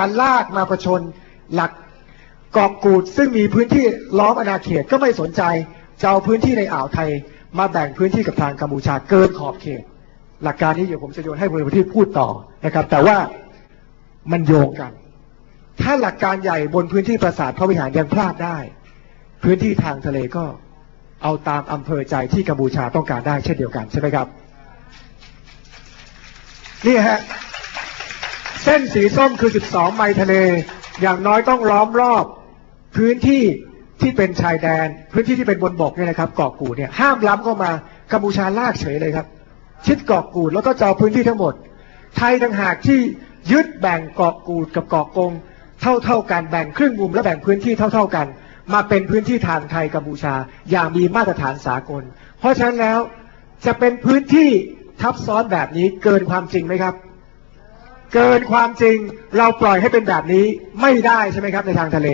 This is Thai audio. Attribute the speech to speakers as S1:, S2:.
S1: าลากมาประชนหลักเกาะกูดซึ่งมีพื้นที่ล้อมอาณาเขตก็ไม่สนใจจะเอาพื้นที่ในอ่าวไทย มาแบ่งพื้นที่กับทางกัมพูชาเกินขอบเขต หลักการนี้เดี๋ยวผมจะโยนให้บริษัทที่พูดต่อนะครับ แต่ว่ามันโยงกัน ถ้าหลักการใหญ่บนพื้นที่ปราสาทพระวิหารยังพลาดได้ พื้นที่ทางทะเลก็เอาตามอำเภอใจที่กัมพูชาต้องการได้เช่นเดียวกันใช่ไหมครับนี่ฮะ เส้นสีส้มคือ 12 ไมล์ทะเล อย่างน้อยต้องล้อมรอบ พื้นที่ที่เป็นชายแดน พื้นที่ที่เป็นบนบกเนี่ยนะครับเกาะกูดเนี่ยห้ามล้ำเข้ามากัมพูชาลากเฉยเลยครับ ชิดเกาะกูดแล้วก็จะเอาพื้นที่ทั้งหมด ไทยต่างหากที่ยึดแบ่งเกาะกูดกับเกาะกง เท่าเท่าๆกันแบ่งครึ่งมุมและแบ่งพื้นที่เท่าเท่าๆกัน มาเป็นพื้นที่ทางไทยกัมพูชาอย่างมีมาตรฐานสากล เพราะฉะนั้นแล้วจะเป็นพื้นที่ทับซ้อนแบบนี้เกินความจริงไหมครับ เกินความจริงเราปล่อยให้เป็นแบบนี้ไม่ได้ใช่ไหมครับในทางทะเล